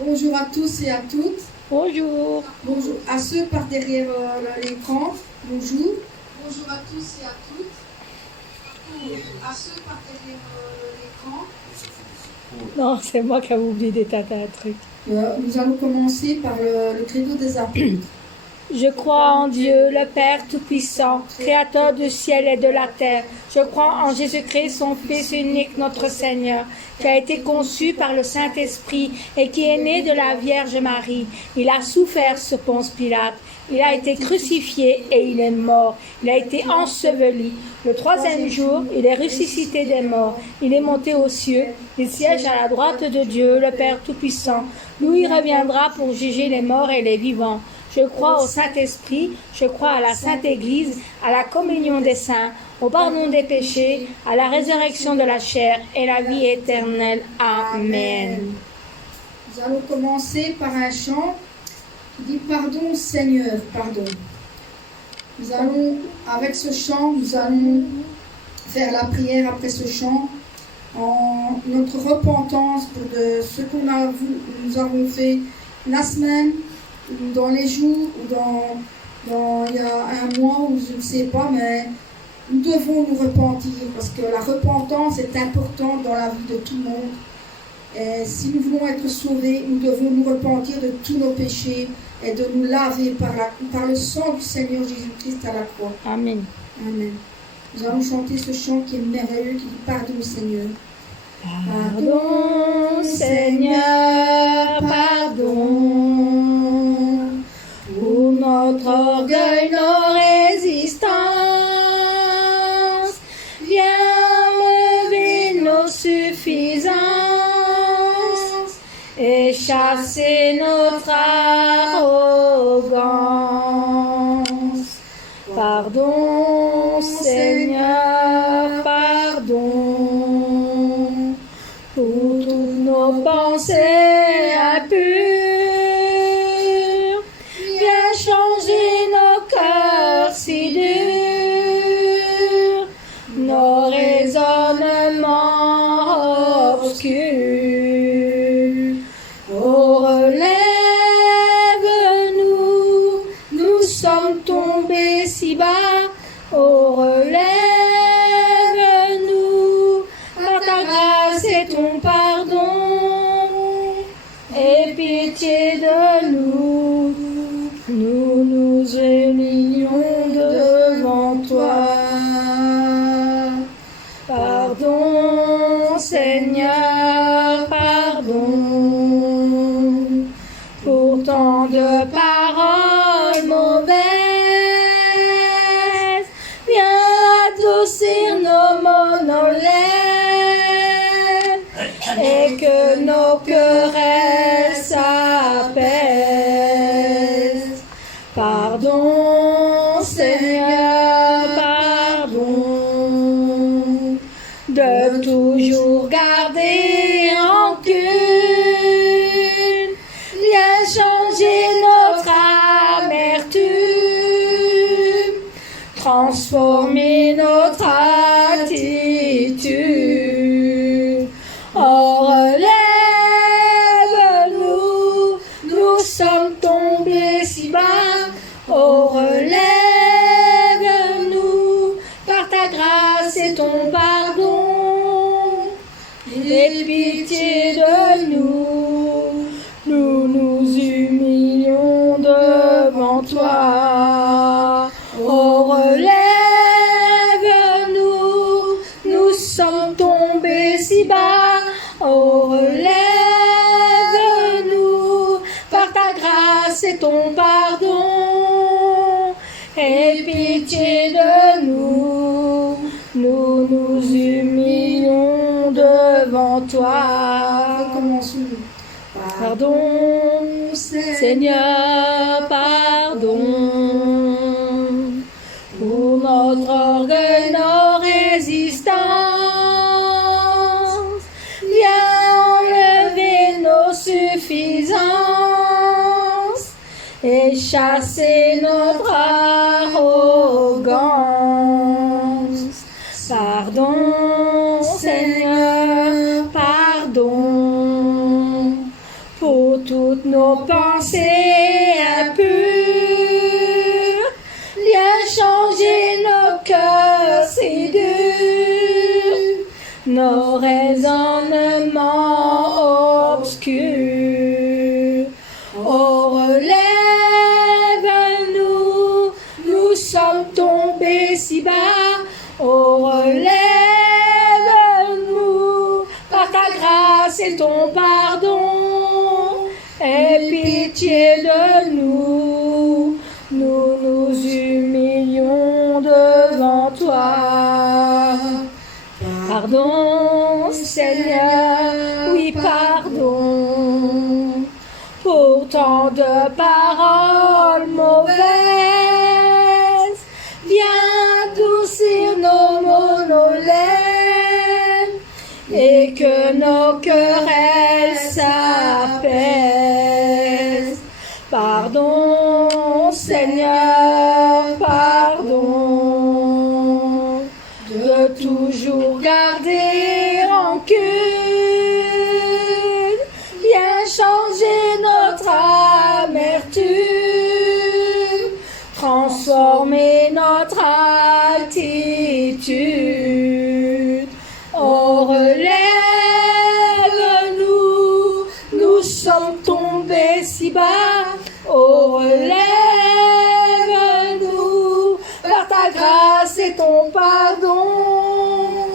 Bonjour à tous et à toutes. Bonjour. Bonjour à ceux par derrière l'écran. Bonjour. Bonjour à tous et à toutes. À ceux par derrière l'écran. Non, c'est moi qui ai oublié des tas de trucs. Nous allons commencer par le credo des apôtres. Je crois en Dieu, le Père Tout-Puissant, Créateur du ciel et de la terre. Je crois en Jésus-Christ, son Fils unique, notre Seigneur, qui a été conçu par le Saint-Esprit et qui est né de la Vierge Marie. Il a souffert sur Ponce Pilate. Il a été crucifié et il est mort. Il a été enseveli. Le troisième jour, il est ressuscité des morts. Il est monté aux cieux. Il siège à la droite de Dieu, le Père Tout-Puissant. D'où il reviendra pour juger les morts et les vivants. Je crois au Saint-Esprit, je crois à la Sainte Église, à la communion des saints, au pardon des péchés, à la résurrection de la chair et la vie éternelle. Amen. Nous allons commencer par un chant qui dit « Pardon Seigneur, pardon ». Nous allons, avec ce chant, nous allons faire la prière après ce chant en notre repentance pour ce que nous avons fait la semaine, ou dans les jours, ou dans il y a un mois, ou je ne sais pas, mais nous devons nous repentir, parce que la repentance est importante dans la vie de tout le monde. Et si nous voulons être sauvés, nous devons nous repentir de tous nos péchés et de nous laver par le sang du Seigneur Jésus-Christ à la croix. Amen. Amen. Nous allons chanter ce chant qui est merveilleux, qui dit « Pardon Seigneur ». Pardon, Seigneur, pardon, pour notre orgueil, nos résistances. Viens lever nos suffisances et chasser notre arrogance. Pardon, Seigneur, pardon, pour toutes nos pensées impures. Viens changer nos cœurs si durs, nos raisonnements obscurs. Oh, relève-nous, nous sommes tombés si bas. Oh, relève-nous, par ta grâce et ton pardon, et pitié de nous, nous nous humilions devant toi. Pardon, Seigneur, pardon, pour tant de paroles mauvaises. Viens adoucir nos mots, nos lèvres, et que nos querelles s'apaisent. Pardon, Seigneur, pardon, de toujours garder rancune. Viens changer notre amertume, transformer notre attitude. Oh, relève-nous, nous sommes tombés si bas. Oh, relève-nous, par ta grâce et ton pardon, et pitié de nous, nous nous humilions devant toi. Oh, relève-nous, nous sommes tombés si bas. Oh, relève-nous, par ta grâce et ton pardon, et pitié de nous, nous nous humilions devant toi. Commençons. Pardon, Seigneur, pardon, pour notre orgueil, nos résistances. Viens enlever nos suffisances et chasser notre arrogance. Pardon, Seigneur, pardon, pour toutes nos pensées impures. Viens changer nos cœurs si durs, nos raisonnements obscurs. Oh, relève-nous, nous sommes tombés si bas. Oh, relève-nous, par ta grâce et ton pardon. Aie pitié de nous, nous nous humilions devant toi. Pardon, Seigneur, oui, pardon, pour tant de paroles mauvaises. Viens adoucir nos mots, nos lèvres, et que nos querelles s'apaisent. Pardon, Seigneur, pardon, de toujours garder rancune. Viens changer notre amertume, transformer notre attitude. Oh, relève-nous, nous sommes tombés si bas. Oh, relève-nous, par ta grâce et ton pardon.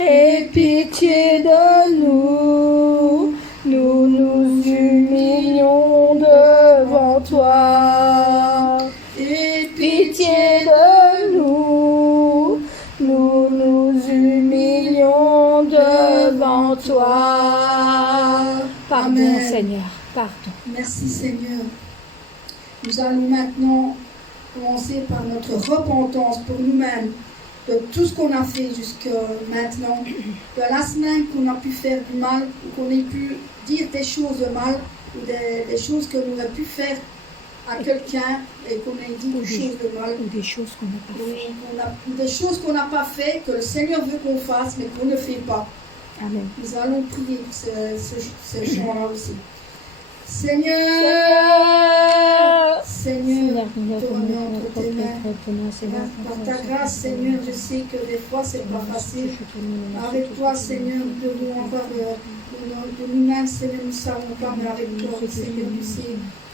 Aie pitié de nous, nous nous humilions devant toi. Aie pitié de nous, nous nous humilions devant toi. Pardon, Amen. Seigneur, pardon. Merci Seigneur. Nous allons maintenant commencer par notre repentance pour nous-mêmes de tout ce qu'on a fait jusqu'à maintenant, de la semaine qu'on a pu faire du mal, ou qu'on ait pu dire des choses de mal, ou des choses qu'on aurait pu faire à quelqu'un et qu'on ait dit des choses de mal, Ou des choses qu'on n'a pas fait. ou des choses qu'on n'a pas fait, que le Seigneur veut qu'on fasse, mais qu'on ne fait pas. Amen. Nous allons prier ce chant-là aussi. Seigneur, Seigneur, Seigneur, te remets entre tes mains. Seigneur, Par ta grâce, Seigneur, je sais que des fois c'est pas facile. Avec toi, Seigneur, nous devons avoir de nous-mêmes, Seigneur, nous ne savons pas, mais avec toi, Seigneur, tu sais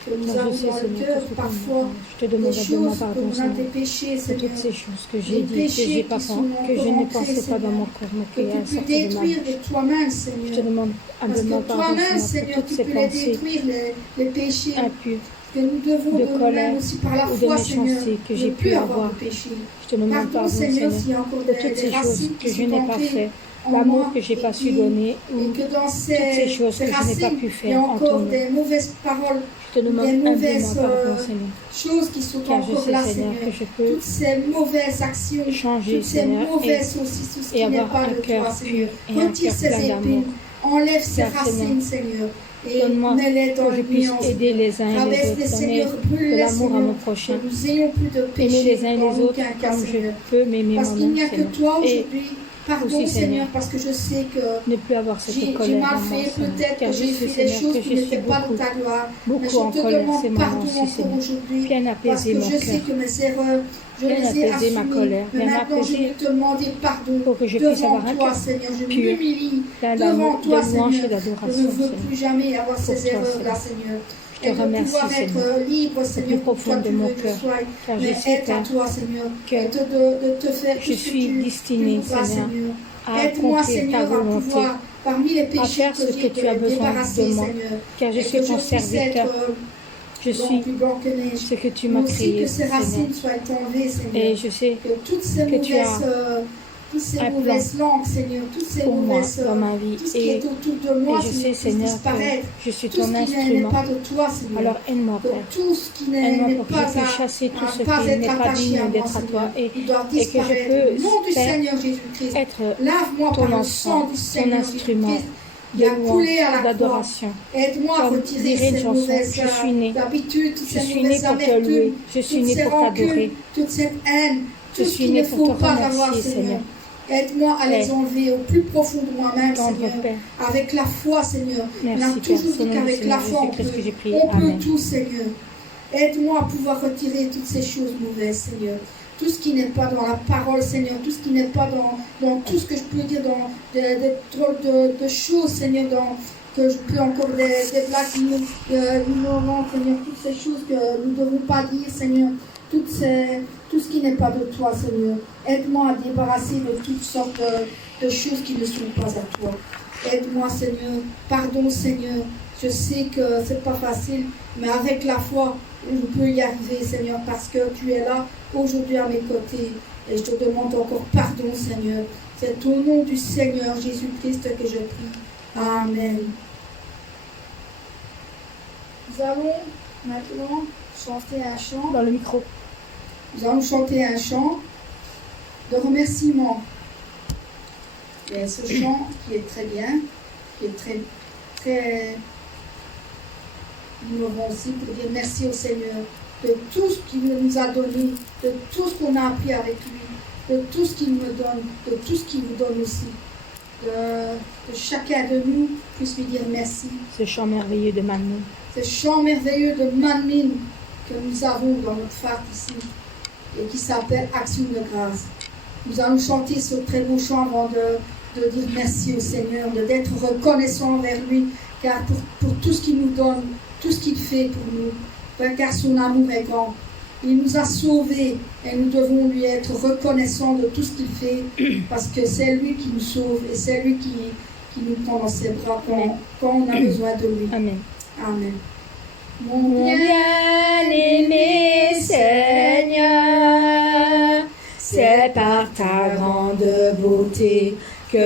que nous avons dans le cœur parfois des choses qu'on a des péchés, Seigneur. Toutes ces choses que j'ai dit, que j'ai pas pensé, que je ne pensais pas dans mon cœur, mais Que qui a tu peux sorti de ma détruire bouche. de toi-même, Je te Seigneur. demande Parce humblement que pardon, toi-même, Seigneur, Seigneur, pour toutes tu ces peux les pensées détruire, les péchés impures, que nous devons de de colère, nous-mêmes aussi par la ou de foi, Seigneur, méchanceté que j'ai ne plus pu avoir avoir. de péché. Je te demande Pardon, pardon, Seigneur, Seigneur, s'il y a encore pour des toutes ces choses racines que qui je sont n'ai pas ancrées fait, en l'amour moi que j'ai pas et su donner, ou et que dans toutes ces choses que je n'ai pas racines, pu il y faire a en ton encore nom. des mauvaises paroles, Je te demande des humblement mauvaises pardon, Seigneur, choses qui sont car je encore sais, là, Seigneur, Seigneur. que je peux Toutes ces mauvaises actions, changer, toutes ces Seigneur, mauvaises aussi, tout ce et qui n'est avoir pas un de cœur toi, Seigneur. pur et un Retire cœur ces plein épines, d'amour. enlève ces Car, racines, Seigneur, et Donne-moi mets-les dans que je le puisse néant. aider les uns et les Traverse les autres, donner Seigneur, de brûle-les, l'amour à mon Seigneur, prochain, que nous ayons plus de aimer péché les uns et dans les autres aucun cas, comme je Seigneur. peux m'aimer Parce qu'il moi-même, n'y a que Seigneur. toi Et aujourd'hui. Pardon, aussi, Seigneur, Seigneur, parce que je sais que ne plus avoir cette j'ai colère mal en moi, fait, Seigneur. peut-être Car que je j'ai sais, fait des Seigneur, choses que qui je suis n'étaient pas de ta gloire. Mais beaucoup je en te colère demande ces pardon moments-ci, encore Seigneur. aujourd'hui, Viens parce apaiser que mon je sais cœur. que mes erreurs, je Viens les ai apaiser ma assumées. colère. Mais Viens maintenant, je apaiser vais te demander pardon pour que je puisse devant avoir un toi, cœur Seigneur. Je pur, m'humilie plein devant d'amour, toi, de louange et Seigneur. Je d'adoration, ne veux Seigneur. plus jamais avoir Pour ces toi, erreurs-là, Seigneur. Seigneur. Je te Et de remercie, pouvoir Seigneur, être libre, au Seigneur, plus pour toi profond de tu mon veux que je cœur, sois. car je Mais sais, aide à Père, toi, Seigneur, que et de te faire tout je ce que suis tu destinée, voudras, Seigneur, Seigneur. à Aide-moi, accomplir ta Seigneur, à volonté, pouvoir, parmi les à péchés faire que ce j'ai que tu as besoin débarrassés, de moi, Seigneur, car je et suis que ton je puisse serviteur. être Je suis plus grand que neige. ce que tu Mais m'as aussi créé, que ces Seigneur. racines soient enlevées, Seigneur. Et je sais Que toutes ces que tu as mauvaises, un plan mauvaises langues, Seigneur, toutes ces pour moi mauvaises, dans ma vie. tout ce qui est autour de moi, Et je sais, Seigneur, puisse Seigneur, disparaître. que je suis Tout ton ce qui n'est instrument. pas de toi, Seigneur. Alors aide-moi, Que Père. tout ce qui n'est Aide-moi n'est pour que pas je puisse chasser tout ce pas qui être n'est pas attaché digne à moi, d'être à toi Seigneur. et Il doit que je disparaître. peux, Au nom du Père, Seigneur Jésus-Christ. être Lave-moi ton par le enfant, sang du ton Seigneur instrument Jésus-Christ. de Il a coulé à louange, la croix. d'adoration. Aide-moi à Comme retirer dirait une ces chanson, mauvaises je suis né. habitudes, toutes Je ces suis né mauvaises pour te louer, amertumes, je suis toutes né ces pour t'adorer. rancunes, toute cette haine, Je tout ce suis qu'il né ne pour faut te pas remercier, avoir, Seigneur. Seigneur. Aide-moi à les enlever au plus profond de moi-même, Tendre Seigneur. Père. Avec la foi, Seigneur. Merci, On a Père. toujours Au nom dit du qu'avec Seigneur la foi, on Jésus-Christ que j'ai prié. peut Amen. tout, Seigneur. Aide-moi à pouvoir retirer toutes ces choses mauvaises, Seigneur. Tout ce qui n'est pas dans la parole, Seigneur. Tout ce qui n'est pas dans tout ce que je peux dire, dans des drôles de choses, Seigneur, que je peux encore des blagues innovantes, Seigneur. Toutes ces choses que nous ne devons pas dire, Seigneur. Tout ce qui n'est pas de toi, Seigneur. Aide-moi à débarrasser de toutes sortes de choses qui ne sont pas à toi. Aide-moi, Seigneur. Pardon, Seigneur. Je sais que c'est pas facile, mais avec la foi, je peux y arriver, Seigneur, parce que tu es là aujourd'hui à mes côtés. Et je te demande encore pardon, Seigneur. C'est au nom du Seigneur Jésus-Christ que je prie. Amen. Nous allons maintenant chanter un chant. Dans le micro. Nous allons chanter un chant de remerciement. Et ce chant qui est très bien, qui est très, très innovant aussi pour dire merci au Seigneur de tout ce qu'il nous a donné, de tout ce qu'on a appris avec lui, de tout ce qu'il me donne, de tout ce qu'il vous donne aussi. Que chacun de nous puisse lui dire merci. Ce chant merveilleux de Manon. Ce chant merveilleux de Manmin que nous avons dans notre phare ici et qui s'appelle Action de grâce. Nous allons chanter ce très beau chant avant de dire merci au Seigneur, d'être reconnaissant envers lui, car pour tout ce qu'il nous donne, tout ce qu'il fait pour nous, car son amour est grand. Il nous a sauvés et nous devons lui être reconnaissants de tout ce qu'il fait, parce que c'est lui qui nous sauve et c'est lui qui nous prend dans ses bras quand on a besoin de lui. Amen. Amen. Mon bien-aimé Seigneur, c'est par ta grande beauté que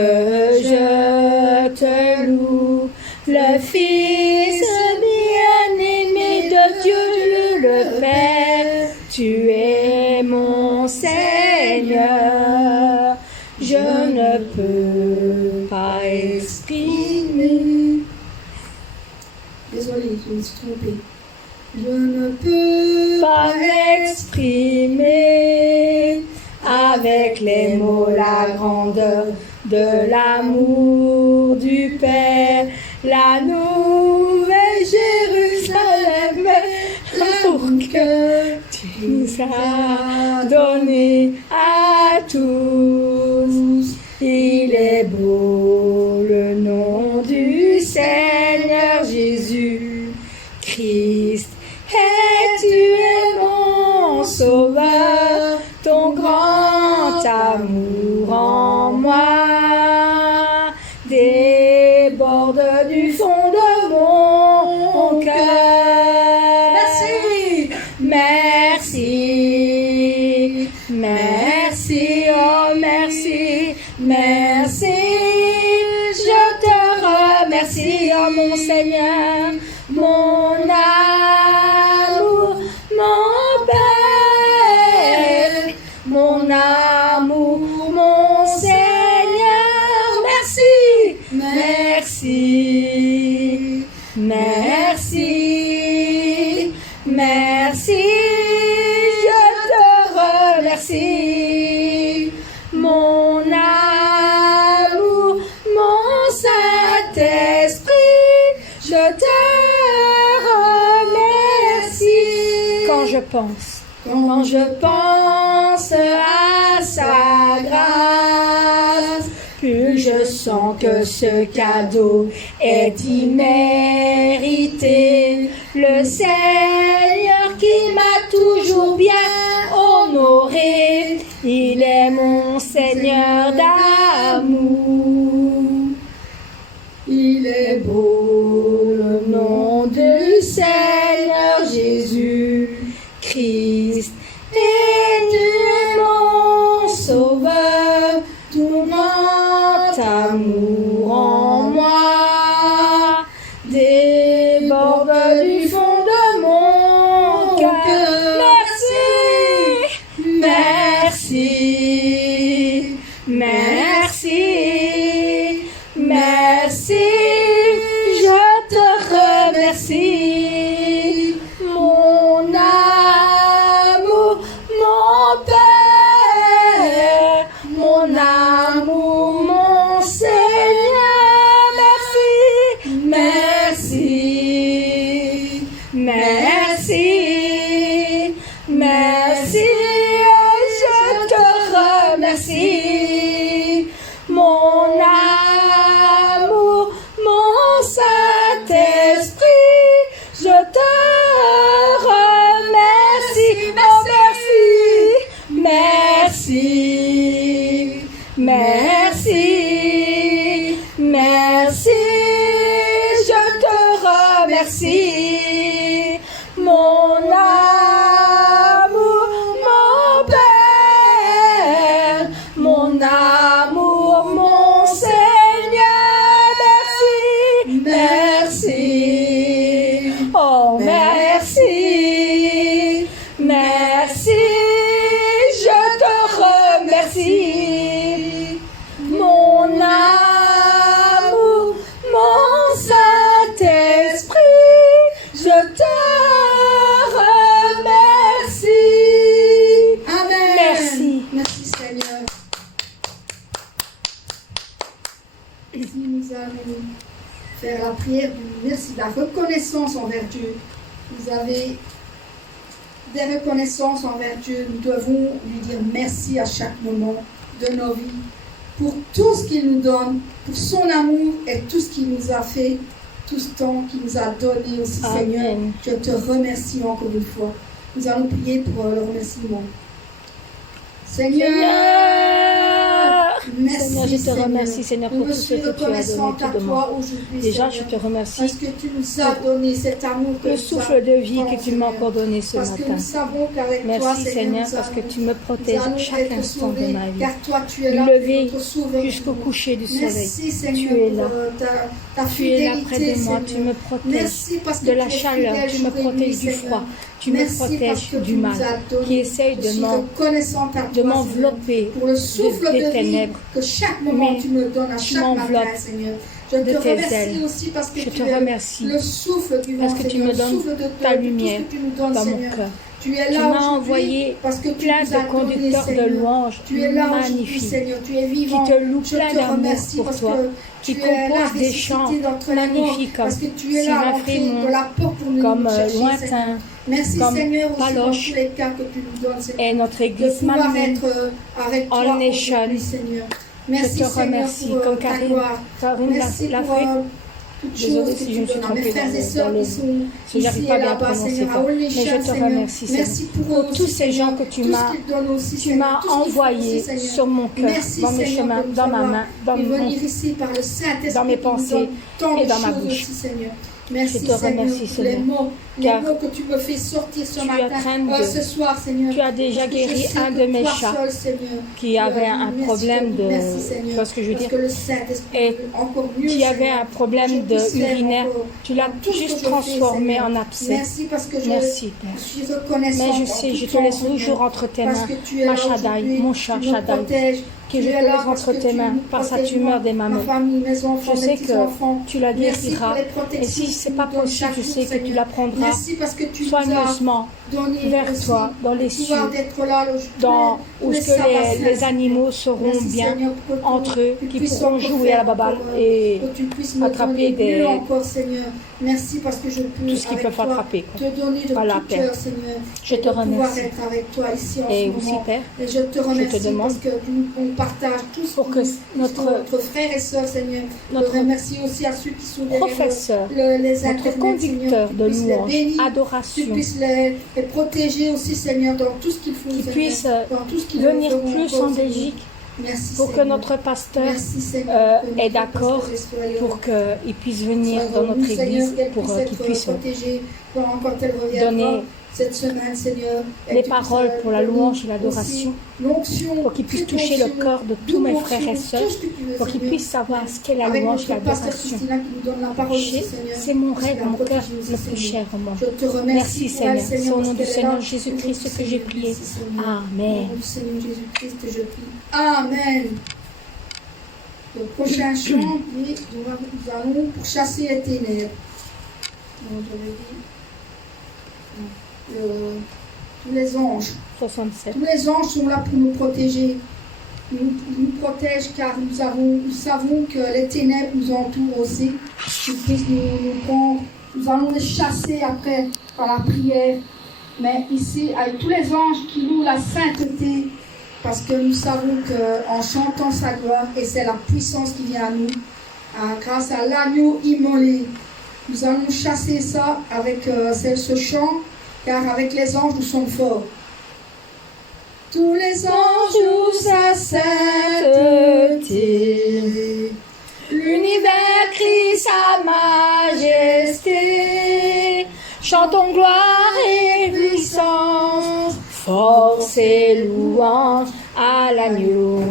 je te loue. Le Fils bien-aimé de Dieu le Père, tu es mon Seigneur. Je ne peux pas exprimer. Désolée, je me suis trompée. Je ne peux Pas exprimer avec les mots la grandeur de l'amour du Père, la nouvelle Jérusalem, l'amour que tu nous as donné à tous. Il est beau le nom du Seigneur Jésus-Christ, et tu es mon sauveur, ton grand amour en moi déborde du fond de mon cœur. Merci, merci, merci, oh merci, merci. Je te remercie, oh mon Seigneur, mon amour, mon Père, mon amour, mon Seigneur. Merci, merci, merci, merci. Je te remercie, mon amour, mon Saint-Esprit. Je te remercie. Quand je pense à sa grâce, plus je sens que ce cadeau est immérité. Le Seigneur qui m'a toujours bien honoré, il est mon Seigneur d'amour. Il est beau le nom du Seigneur Jésus-Christ, et tu es mon sauveur, ton grand amour en moi déborde du fond de mon cœur. Merci, merci, merci, merci. Je merci, merci, je te remercie. Mon amour, mon Saint-Esprit, je te remercie. Oh, merci, merci, merci, merci, je te remercie. Mon amour, mon Père, mon amour, mon Seigneur, merci, merci, oh merci, merci, je te remercie. Mon amour, mon Saint-Esprit, je te remercie. Amen. Merci. Merci Seigneur. Ici, nous allons faire la prière du merci, la reconnaissance envers Dieu. Vous avez des reconnaissances envers Dieu. Nous devons lui dire merci à chaque moment de nos vies pour tout ce qu'il nous donne, pour son amour et tout ce qu'il nous a fait, tout ce temps qu'il nous a donné aussi, Amen. Seigneur. Je te remercie encore une fois. Nous allons prier pour le remerciement. Seigneur, merci, Seigneur, je te remercie, Seigneur, pour Nous tout ce suis que tu as donné reconnaissante à tout de toi moi. aujourd'hui, Déjà, je Seigneur, te remercie parce que tu nous as donné cet amour que le nous souffle as de vie donné, que tu m'as Seigneur. encore donné ce Parce que matin. nous savons qu'avec toi, Merci, Seigneur, parce que tu me nous protèges allons chaque être instant de sauvés, ma vie. car toi, tu es Du là, lever notre sauveur. jusqu'au coucher du soleil. Merci, Seigneur, Tu es là. pour ta Tu es là près fidélité, de moi, tu Seigneur. me protèges Merci parce que de la tu es chaleur, fidèle tu me jour et nuit, protèges du Seigneur. froid, tu me Merci parce protèges que du tu mal, nous as donné. qui essaye Je suis reconnaissante à de toi, m'envelopper Seigneur, pour le souffle des de vie ténèbres. que chaque moment Mais tu me donnes à tu chaque matin, m'enveloppes Seigneur. Je de te tes remercie ailes. aussi parce que Je tu te es remercie le souffle du parce vent, que tu Seigneur, me le donnes souffle de ta tout ce lumière que tu nous donnes, dans mon Seigneur. cœur. Tu es Tu là m'as aujourd'hui envoyé parce que tu plein nous as de donné, conducteurs de Seigneur. louanges Tu es là aujourd'hui, magnifiques Seigneur, tu es qui vivant. te louent Je plein te d'amour remercie pour parce toi, que qui tu es la composent des ressuscité chants d'entre les morts, magnifiques parce que tu es là à l'entrée Sylvain de la porte pour nous comme chercher, Seigneur. lointain, Merci comme Seigneur aussi dans Paloche tous les cas que tu nous donnes, Seigneur. et notre De église pouvoir Mammon. être avec toi All Nation. aujourd'hui, Seigneur. Merci Je te Seigneur remercie, pour comme ta Karine gloire. Karine Merci l'a pour fait. toutes Désolée choses que si tu je me suis donnes à mes trompée frères et dans sœurs les- qui sont si j'arrive ici pas et bien à là-bas, prononcer Seigneur, ça. à All Mais Nation, je te Seigneur. remercie, Seigneur, Merci pour pour eux tous aussi, ces gens Seigneur. que tu Tout m'as- ce qu'ils donnent aussi, Tu Seigneur. m'as Tout ce qu'ils font envoyé aussi, Seigneur. sur mon cœur, Merci, dans mes Seigneur, chemins, de nous dans ma avoir main, dans et mon venir ici par le Saint-Esprit dans mes qui nous pensées donne tant et de dans ma choses bouche. aussi, Seigneur. Merci, Je te Seigneur, remercie, pour les Seigneur, mots, car que tu me fais sortir ce tu es en matin, train de- ce soir, Seigneur. Tu as déjà Parce que guéri je sais un que de mes toi chats seul, Seigneur, qui tu as avait dit un merci, problème de... merci, Seigneur, Tu vois ce que je veux parce dire? que le Saint-Esprit Et veut encore mieux, qui avait Seigneur, un problème que je puisse faire urinaire, encore tu l'as tout ce que juste je fais, transformé Seigneur. en abcès. Merci parce que Merci, Père. je suis reconnaissante. Mais je en sais, tout je te temps, laisse Seigneur, toujours entre tes parce mains, que tu es ma là Shaddai, aujourd'hui, mon chat tu me Shaddai, protèges, que tu je es te là laisse parce entre que tes tu mains nous par sa protèges, tumeur des ma mamelles. famille, mes enfants, Je mes sais petits-enfants. que tu la Merci guériras. pour les Et protections si que c'est tu pas nous donnes possible, chaque je jour, sais que tu Seigneur. la prendras Merci parce que tu nous as soigneusement donné vers aussi toi, dans les le pouvoir cieux, d'être là, dans, tous où les ce que sabbats les saints. animaux seront Merci, bien Seigneur, pour que entre eux, tu qui puisses pourront encore jouer à la faire baballe encore, et que tu puisses me attraper donner mieux des- encore, Seigneur. Merci parce que je peux tout ce qu'ils avec peuvent toi attraper, quoi. te donner de Voilà, tout Père. cœur, Seigneur. Je et te de pouvoir remercie. être avec toi ici en Et ce aussi, moment. Père, Et je te remercie demande parce que on partage tous pour que notre frères et sœurs, Seigneur. notre Je remercie aussi à ceux qui sont derrière professeur, les notre internets, conducteur Seigneur, de que tu puisses les louanges, bénir, tu adoration, puisses les protéger aussi, Seigneur, dans tout ce qu'ils font, qui Seigneur, puisse dans tout ce qu'ils venir feront plus encore, en Seigneur. Belgique Merci, pour que Seigneur. notre pasteur Merci, Seigneur, que est notre d'accord pasteur reste pour qu'il puisse venir Sois dans revenu, notre Seigneur, église, qu'elle pour puisse qu'il être puisse protégée quand elle reviendra donner cette semaine, Seigneur. Et les tu paroles puisses pour la donner louange et l'adoration, aussi l'onction, pour qu'il puisse toute toucher le onction, cœur de tous mes double frères et onction, sœurs, tout ce que tu veux, pour qu'ils Seigneur. puissent savoir ce qu'est la Avec louange et notre pasteur l'adoration. Christina qui nous donne la parole aussi, Seigneur. C'est mon Tu rêve, la mon cœur protèges aussi, le plus Seigneur. cher au monde. Je te remercie Merci, pour elle, Seigneur. C'est au nom parce du qu'elle est Seigneur là. Jésus-Christ que j'ai Seigneur, prié. merci, Seigneur. Au Amen. nom du Seigneur Jésus-Christ, je prie. Amen. Le prochain chant, nous allons pour chasser les ténèbres. Donc, j'avais dit, tous les anges. 67. Tous les anges sont là pour nous protéger. Ils nous protègent car nous savons que les ténèbres nous entourent aussi. Qu'ils puissent nous prendre nous allons les chasser après par la prière. Mais ici, avec tous les anges qui louent la sainteté, parce que nous savons qu'en chantant sa gloire, et c'est la puissance qui vient à nous, grâce à l'agneau immolé, nous allons chasser ça avec ce chant, car avec les anges, nous sommes forts. Tous les anges louent sa sainteté, l'univers crie sa majesté, chantons gloire et puissance, force et louange à l'agneau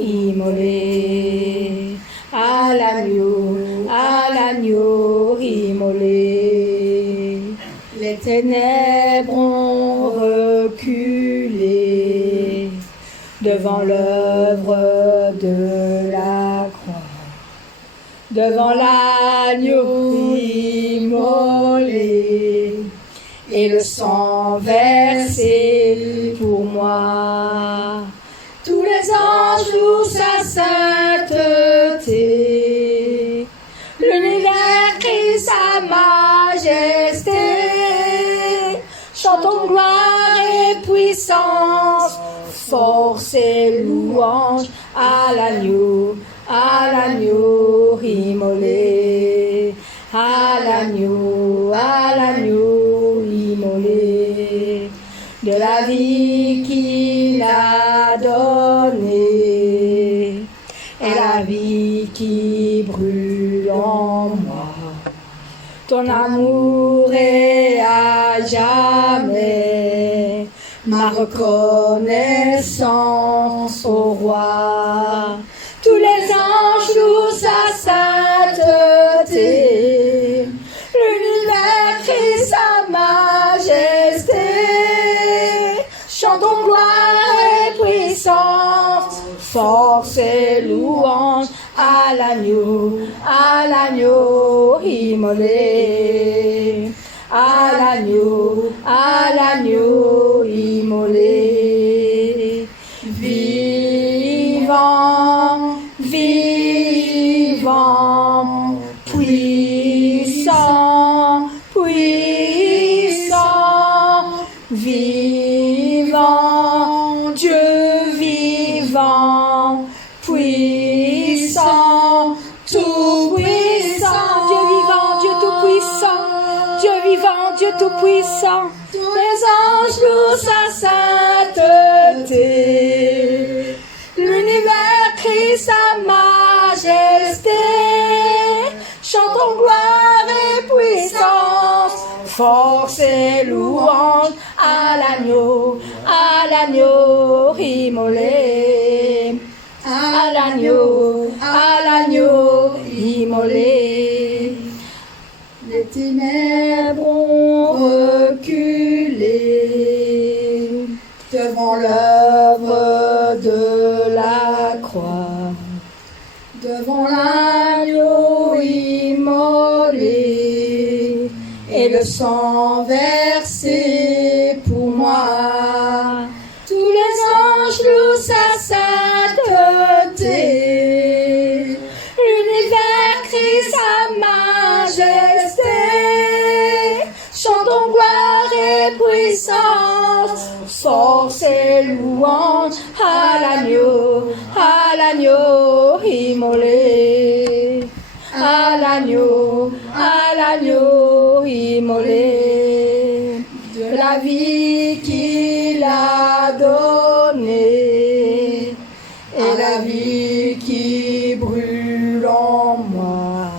immolé, à l'agneau immolé. Les ténèbres ont reculé devant l'œuvre de la croix, devant l'agneau immolé et le sang versé pour moi. Tous les anges louent sa sainteté, l'univers crie sa majesté, chantons gloire et puissance, force et louange à l'agneau immolé, à l'agneau immolé, de la vie qu'il a donnée, et la vie qui brûle en moi. Ton amour est à jamais ma reconnaissance au roi. Tous les anges louent sa sainteté, l'univers crie sa majesté, chantons gloire et puissance, force et louange à l'agneau immolé, à l'agneau immolé. Vivant, vivant, puissant, puissant, vivant, Dieu vivant, puissant, tout puissant, Dieu vivant, Dieu tout puissant, Dieu vivant, Dieu tout puissant. Tous les anges louent sa sainteté, l'univers crie sa majesté, chantons gloire et puissance, force et louange à l'agneau immolé, à l'agneau immolé. Les ténèbres ont reculé devant l'œuvre de la croix, devant l'agneau immolé et le sang versé pour moi. Tous les anges louent sa sainteté, l'univers crie sa majesté, chantons gloire et puissance, force et louange à l'agneau immolé, à l'agneau immolé, de la vie qu'il a donnée et la vie qui brûle en moi.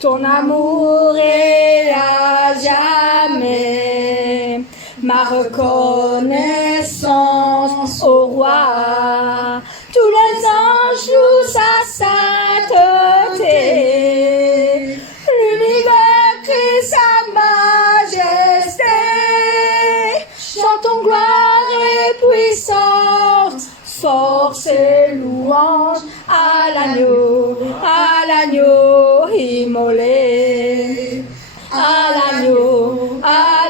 Ton amour est à jamais ma reconnaissance au roi. Tous les anges louent sa sainteté, l'univers crie sa majesté, chantons gloire et puissance, force et louange à l'agneau immolé, à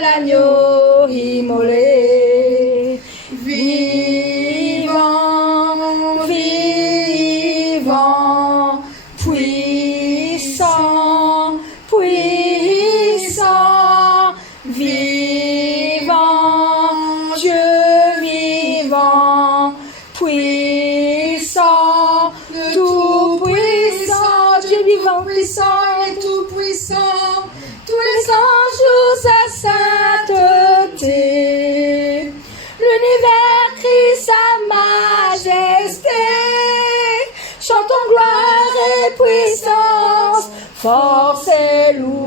l'agneau immolé. Vivant, vivant, puissant,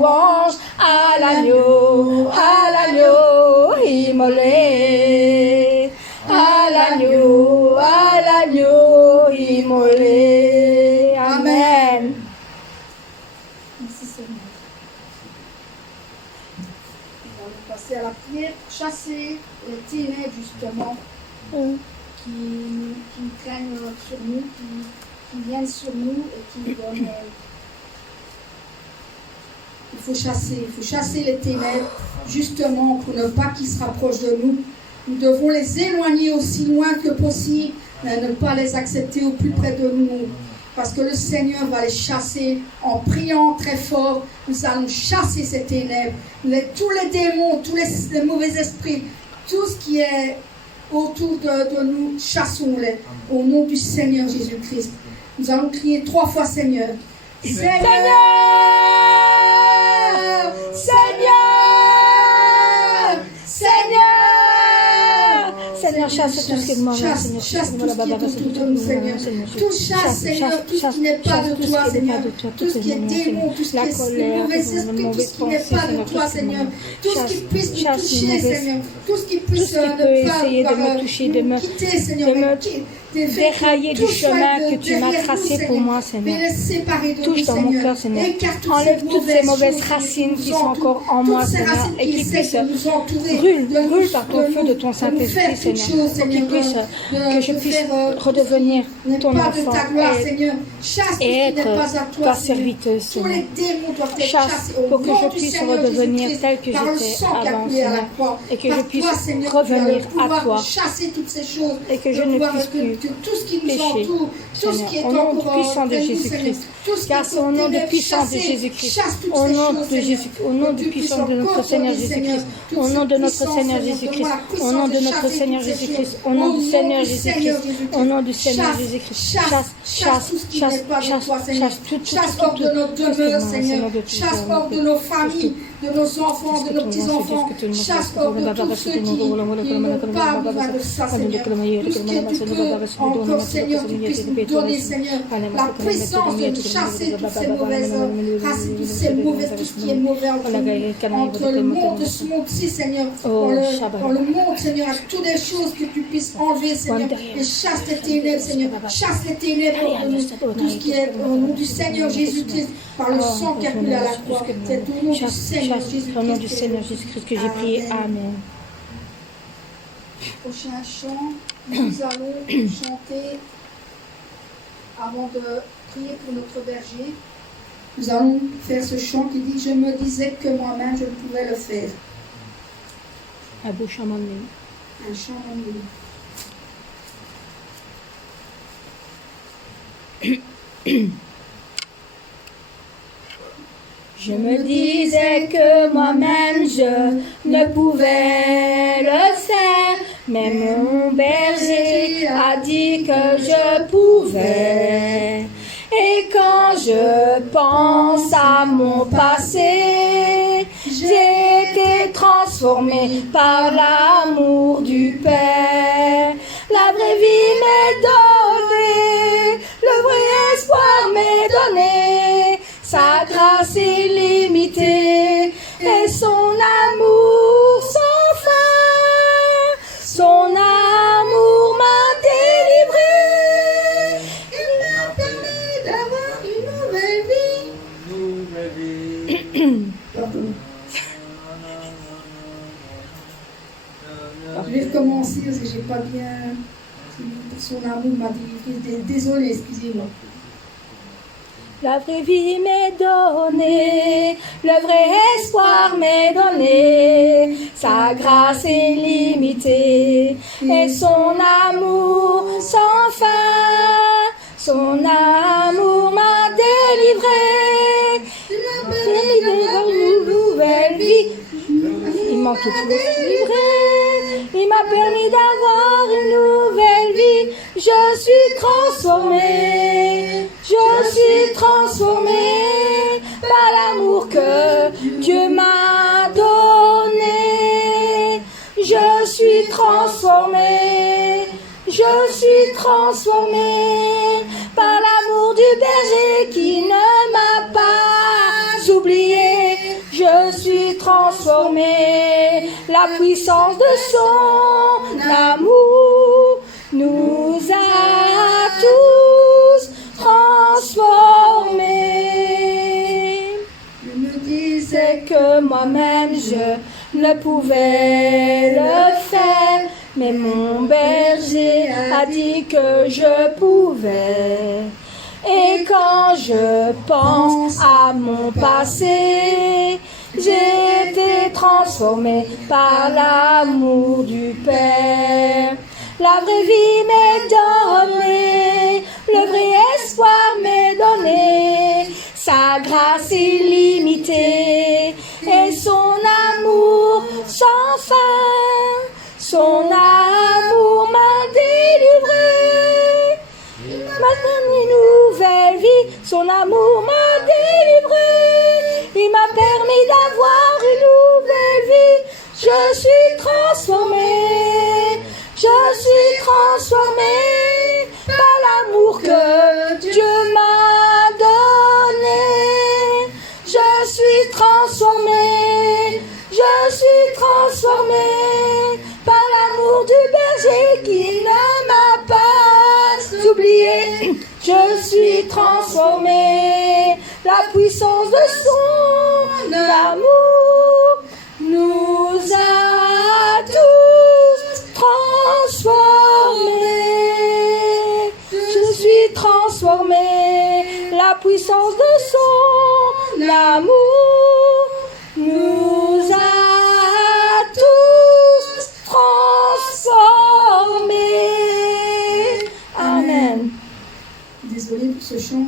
louange à l'agneau immolé, à l'agneau immolé. Amen. Merci Seigneur. On va passer à la prière, chasser les ténèbres justement qui craignent sur nous, qui viennent sur nous et qui donnent. Il faut chasser les ténèbres justement pour ne pas qu'ils se rapprochent de nous. Nous devons les éloigner aussi loin que possible, mais ne pas les accepter au plus près de nous. Parce que le Seigneur va les chasser en priant très fort. Nous allons chasser ces ténèbres, tous les démons, tous les mauvais esprits, tout ce qui est autour de nous, chassons-les au nom du Seigneur Jésus-Christ. Nous allons crier 3 fois Seigneur. Seigneur, Seigneur, Seigneur. Seigneur, chasse tout ce qui est mauvais. Chasse tout ce qui est autour de nous, Seigneur. Tout chasse, Seigneur, tout ce qui n'est pas de toi, Seigneur. Tout ce qui est démon, tout ce qui est mauvais esprit, tout ce qui n'est pas de toi, Seigneur. Tout ce qui puisse nous toucher, Seigneur. Tout ce qui puisse essayer de me toucher, de me quitter, Seigneur. Dérailler du chemin que tu m'as tracé pour moi, Seigneur. Touche dans mon cœur, Seigneur. Enlève toutes ces mauvaises racines qui sont encore en moi, Seigneur, et qui puissent brûle par ton feu de ton Saint-Esprit, Seigneur, pour que je puisse redevenir ton enfant et être ta serviteuse, Seigneur. Chasse pour que je puisse redevenir tel que j'étais avant, Seigneur, et que je puisse revenir à toi, et que je ne puisse plus tout ce qui nous péché, entoure, tout ce qui est au nom encore puissant de Jésus-Christ, car c'est au nom de puissant de Jésus-Christ, au nom de Jésus, au nom du puissant de notre Seigneur Jésus-Christ, au nom de notre Seigneur Jésus-Christ, au nom de notre Seigneur Jésus-Christ, au nom du Seigneur Jésus-Christ, au nom du Seigneur Jésus-Christ, chasse hors de notre demeure, Seigneur, chasse hors de nos familles, de nos enfants, de nos petits-enfants, chasse hors de tous ceux qui ne parlent pas de ça, Seigneur. Tout ce que tu peux encore, Seigneur, tu puisses nous donner, Seigneur, la puissance de chasser toutes ces mauvaises racines, tout ce qui est mauvais entre le monde de ce monde-ci, Seigneur, dans le monde, Seigneur, à toutes les choses que tu puisses enlever, Seigneur, et chasse les ténèbres, Seigneur, chasse les ténèbres, tout ce qui est au nom du Seigneur Jésus-Christ, par le sang qui a coulé à la croix. C'est au nom du Seigneur Jésus-Christ. Au nom du Seigneur Jésus-Christ que j'ai prié. Amen. Prochain chant, nous allons chanter avant de prier pour notre berger. Nous allons faire ce chant qui dit: je me disais que moi-même je pouvais le faire. Un beau chant d'ennui. Un chant d'ennui. Je me disais que moi-même je ne pouvais le faire, mais mon berger a dit que je pouvais. Et quand je pense à mon passé, j'ai été transformée par l'amour du Père. La vraie vie m'est donnée, le vrai espoir m'est donné. Sa grâce illimitée et son amour sans fin. Son amour m'a délivré. Il m'a permis d'avoir une nouvelle vie. Je vais recommencer parce que j'ai pas bien. Son amour m'a délivré. Désolée, excusez-moi. La vraie vie m'est donnée, le vrai espoir m'est donné, sa grâce illimitée et son amour sans fin. Son amour m'a délivré, il m'a permis d'avoir une nouvelle vie. Il manque tout délivré, il m'a permis d'avoir une nouvelle vie. Je suis transformée. Je suis transformée par l'amour que Dieu m'a donné. Je suis transformée, je suis transformée par l'amour du berger qui ne m'a pas oublié. suis transformée. La puissance de son amour nous a tous transformés. Je me disais C'est que moi-même je ne pouvais le faire, mais mon berger a dit que je pouvais. Et quand je pense à mon passé, j'ai été transformée par l'amour du Père. La vraie vie m'est donnée, le vrai espoir m'est donné, sa grâce illimitée et son amour sans fin. Son amour m'a délivré, m'a donné une nouvelle vie. Son amour m'a délivré, il m'a permis d'avoir une nouvelle vie. Je suis transformée, je suis transformée par l'amour que Dieu m'a donné. Je suis transformée, je suis transformée par l'amour du berger qui ne m'a pas oublié. Je suis transformée, la puissance de son amour nous a tous transformés. Je suis transformée, la puissance de son amour nous a tous transformés. Amen. désolée pour ce chant.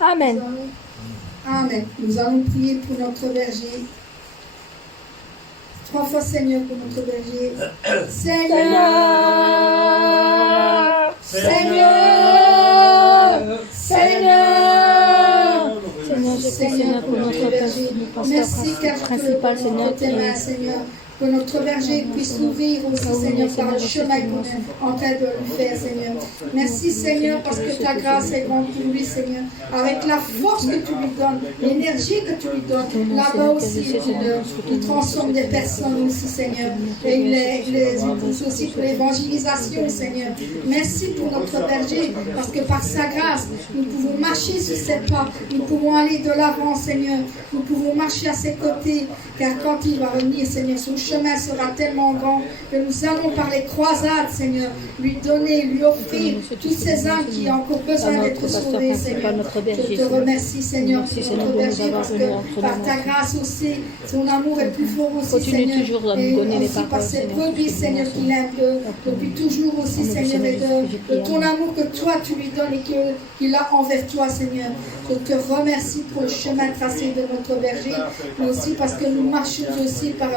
Amen. Amen. Nous allons prier pour notre berger. 3 fois Seigneur pour notre berger. Seigneur, Seigneur, Seigneur. Seigneur, pour notre berger, merci car principal, Seigneur, tes mains, Seigneur. Que notre berger puisse s'ouvrir aussi, Seigneur, par le chemin qu'on est en train de lui faire, Seigneur. Merci, Seigneur, parce que ta grâce est grande pour lui, Seigneur. Avec la force que tu lui donnes, l'énergie que tu lui donnes, là-bas aussi, tu transformes des personnes aussi, Seigneur. Et il les utilise aussi pour l'évangélisation, Seigneur. Merci pour notre berger, parce que par sa grâce, nous pouvons marcher sur ses pas, nous pouvons aller de l'avant, Seigneur. Nous pouvons marcher à ses côtés, car quand il va revenir, Seigneur, son chemin sera tellement grand que nous allons par les croisades, Seigneur, lui donner, lui offrir toutes ces âmes qui ont encore besoin d'être sauvées, Seigneur. Je te remercie, Seigneur, pour notre berger, parce que par ta grâce aussi, son amour est plus fort aussi, Seigneur. Et aussi par ses brebis, Seigneur, qu'il aime depuis toujours aussi, Seigneur, et de ton amour que toi tu lui donnes et qu'il a envers toi, Seigneur. Je te remercie pour le chemin tracé de notre berger, mais aussi parce que nous marchons aussi par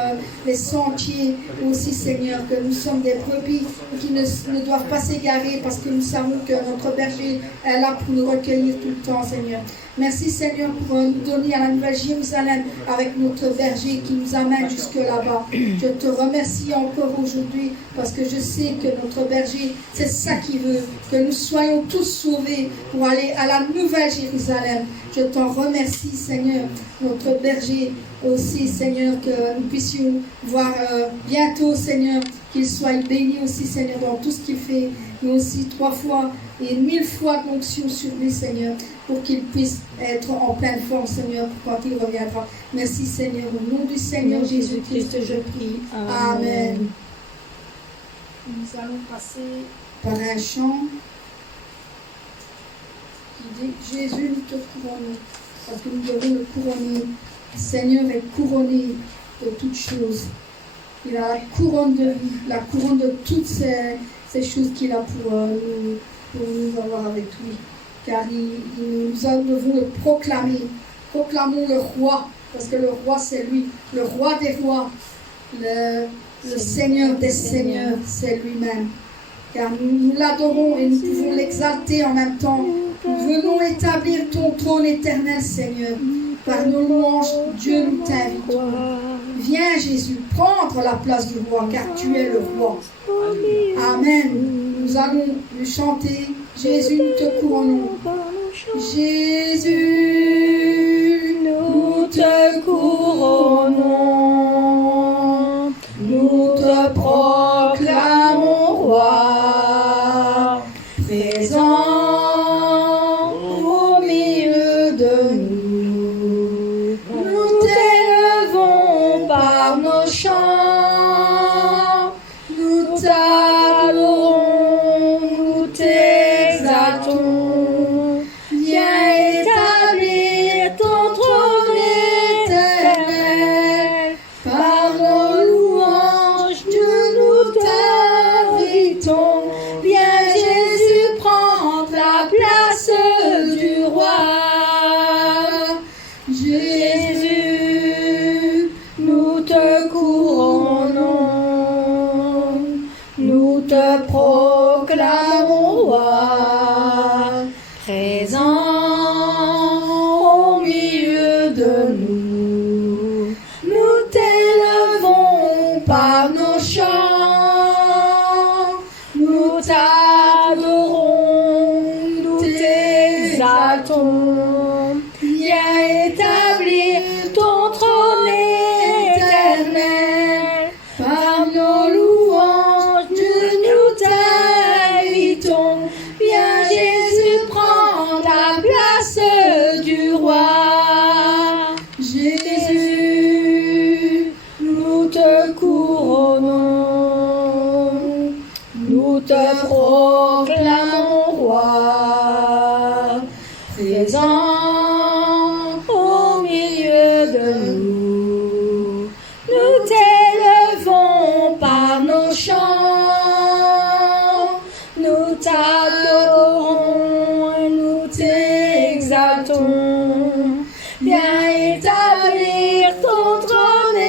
les sentiers aussi, Seigneur, que nous sommes des brebis qui ne doivent pas s'égarer parce que nous savons que notre berger est là pour nous recueillir tout le temps, Seigneur. Merci, Seigneur, pour nous donner à la Nouvelle Jérusalem avec notre berger qui nous amène jusque là-bas. Je te remercie encore aujourd'hui parce que je sais que notre berger, c'est ça qu'il veut, que nous soyons tous sauvés pour aller à la Nouvelle Jérusalem. Je t'en remercie, Seigneur, notre berger aussi, Seigneur, que nous puissions voir bientôt, Seigneur, qu'il soit béni aussi, Seigneur, dans tout ce qu'il fait, mais aussi 3 fois et 1000 fois d'onction sur lui, Seigneur, pour qu'il puisse être en pleine forme, Seigneur, quand il reviendra. Merci, Seigneur, au nom du Seigneur Jésus-Christ, je prie. Amen. Nous allons passer par un chant qui dit « Jésus, nous te couronnons », parce que nous devons le couronner. Le Seigneur est couronné de toutes choses. Il a la couronne de vie, la couronne de toutes ces choses qu'il a pour nous avoir avec lui. Car nous devons le proclamer. Proclamons le roi, parce que le roi c'est lui, le roi des rois, le Seigneur des seigneurs, c'est lui-même. Car nous l'adorons et nous pouvons l'exalter en même temps. Nous venons établir ton trône éternel, Seigneur. Par nos louanges, Dieu nous t'invite. Viens, Jésus, prendre la place du roi, car tu es le roi. Amen. Nous allons lui chanter Jésus, nous te couronnons. Jésus, nous te couronnons, nous te proclamons roi, présent au milieu de nous. Nous t'élevons par nos chants, nous t'adorons, nous t'exaltons. Viens établir ton trône éternel. Par nos louanges, Dieu, nous t'invitons. Viens Jésus prendre la place du roi. Jésus, nous te couronnons, nous te proclamons roi, présent au milieu de nous. Nous t'élevons par nos chants, nous t'adorons, nous t'exaltons. Viens établir ton trône éternel. Par nos louanges, Dieu, nous t'invitons. Viens Jésus prendre la place du roi. Jésus, nous te couronnons, nous te proclamons roi, présent au milieu de nous. Nous t'élevons par nos chants, nous t'adorons et nous t'exaltons. Viens établir ton trône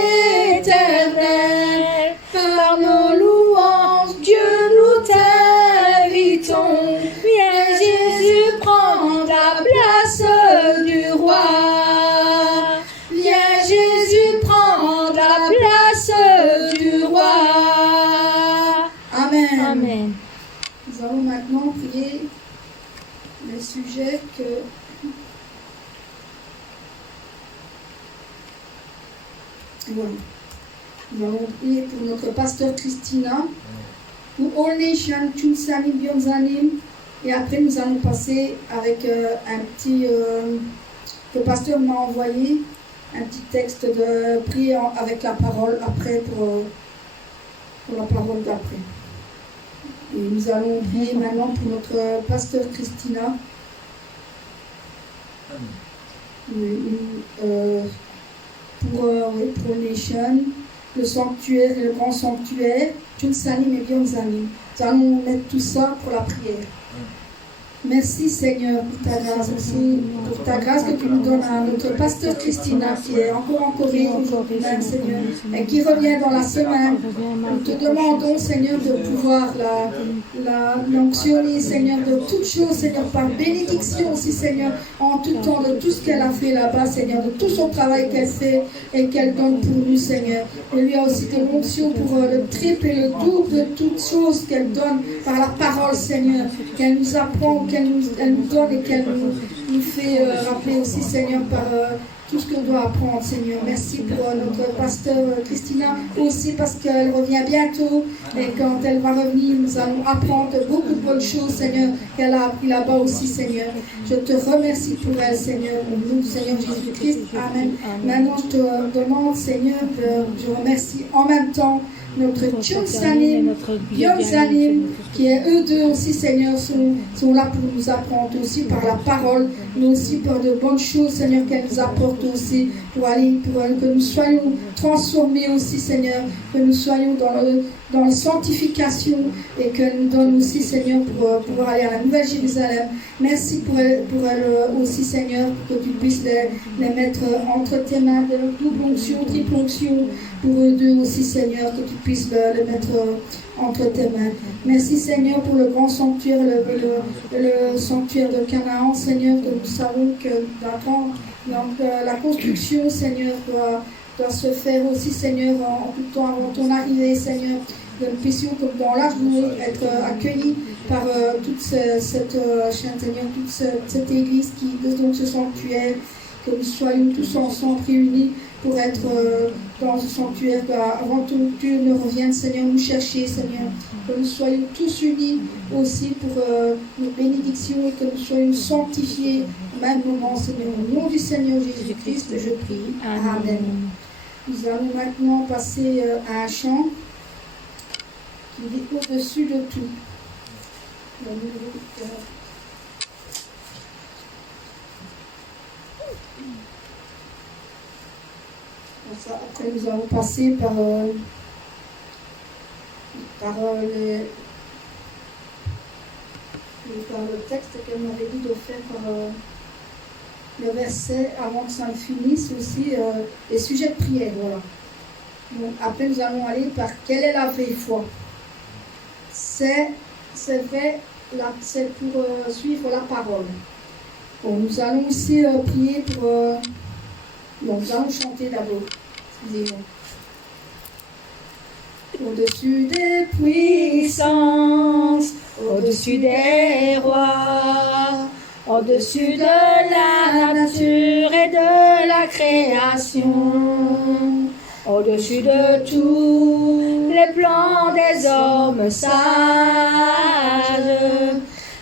éternel. Par nos louanges, Dieu, nous t'invitons. Viens Jésus prendre la place du roi. Viens Jésus prendre la place du roi. Amen. Amen. Nous allons maintenant prier les sujets que voilà. Nous allons prier pour notre pasteur Christina, pour All Nation, Tchunsanim, Bionzanim, et après nous allons passer avec un petit que le pasteur m'a envoyé, un petit texte de prier avec la parole après pour la parole d'après. Et nous allons prier maintenant pour notre pasteur Christina. Pour Nation, le sanctuaire et le grand sanctuaire, Tchunsanim et Bionzanim. Nous allons mettre tout ça pour la prière. Merci Seigneur pour ta grâce aussi, pour ta grâce que tu nous donnes à notre pasteur Christina qui est encore en Corée aujourd'hui même Seigneur et qui revient dans la semaine. Nous te demandons Seigneur de pouvoir l'onctionner Seigneur de toutes choses Seigneur par bénédiction aussi Seigneur en tout temps de tout ce qu'elle a fait là-bas Seigneur, de tout son travail qu'elle fait et qu'elle donne pour nous Seigneur. Et lui a aussi de l'onction pour le triple et le double de toutes choses qu'elle donne par la parole Seigneur, qu'elle nous apprend, qu'elle nous donne et qu'elle nous fait rappeler aussi Seigneur par tout ce qu'on doit apprendre Seigneur. Merci pour notre pasteur Christina aussi parce qu'elle revient bientôt et quand elle va revenir nous allons apprendre beaucoup de bonnes choses Seigneur qu'elle a appris là-bas aussi Seigneur. Je te remercie pour elle Seigneur au nom du Seigneur Jésus-Christ. Amen. Maintenant je te demande Seigneur, je remercie en même temps notre Tchunsanim, Bionzanim, qui est eux deux aussi, Seigneur, sont là pour nous apprendre aussi par la parole, mais aussi par de bonnes choses, Seigneur, qu'elle nous apporte aussi, pour que nous soyons transformés aussi, Seigneur, que nous soyons dans la sanctification et qu'elle nous donne aussi, Seigneur, pour pouvoir aller à la Nouvelle Jérusalem. Merci pour elle aussi, Seigneur, que tu puisses les mettre entre tes mains, de double onction, triple onction, pour eux deux aussi, Seigneur, que tu puisses le mettre entre tes mains. Merci, Seigneur, pour le grand sanctuaire, le sanctuaire de Canaan, Seigneur, que nous savons que la construction, Seigneur, doit se faire aussi, Seigneur, en tout temps avant ton arrivée, Seigneur. que nous puissions, comme dans l'Arche de Noé, être accueillis par toute cette église donc ce sanctuaire, que nous soyons tous ensemble réunis pour être dans ce sanctuaire, avant que Dieu ne revienne, Seigneur, nous chercher, Seigneur, que nous soyons tous unis aussi pour nos bénédictions et que nous soyons sanctifiés au même moment, Seigneur. Au nom du Seigneur Jésus-Christ, je prie. Amen. Nous allons maintenant passer à un chant qui est au-dessus de tout. Après, nous allons passer par le texte qu'elle m'avait dit de faire par le verset avant que ça ne finisse aussi, les sujets de prière. Voilà. Donc, après, nous allons aller par quelle est la vraie foi. C'est pour suivre la parole. Bon, nous allons aussi prier pour. Bon, nous allons chanter d'abord. Excusez-moi. Au-dessus des puissances, au-dessus des rois, au-dessus de la nature et de la création, au-dessus de tous les plans des hommes sages,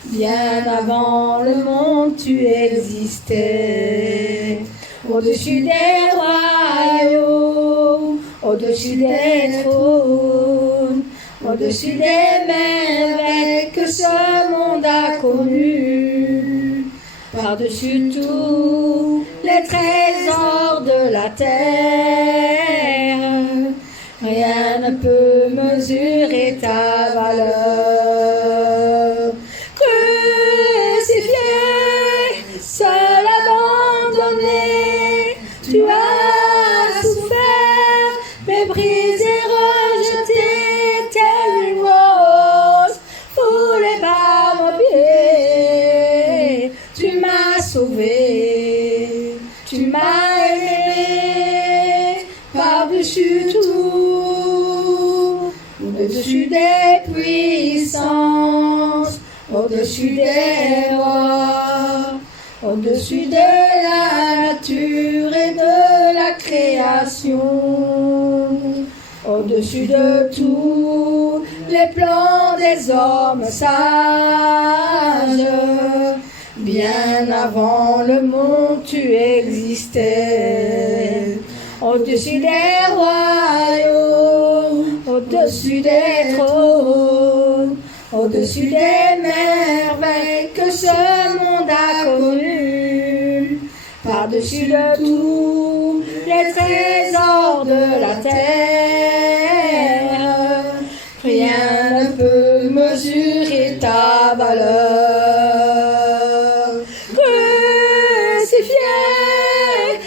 bien avant le monde tu existais. Au-dessus des royaumes, au-dessus des trônes, au-dessus des merveilles que ce monde a connues, par-dessus tous les trésors de la terre, rien ne peut mesurer ta valeur. Crucifié, seul abandonné, tu as souffert, méprisé, rejeté, tel une rose, foulé par nos pieds. Tu m'as sauvé, tu m'as aimé, par-dessus tout, au-dessus des puissances, au-dessus des rois, au-dessus de la nature et de la création, au-dessus de tous les plans des hommes sages, bien avant le monde tu existais. Au-dessus des royaumes, au-dessus des trônes, au-dessus des merveilles que ce monde a connues, par-dessus de tous les trésors de la terre, rien ne peut mesurer ta valeur. Crucifié,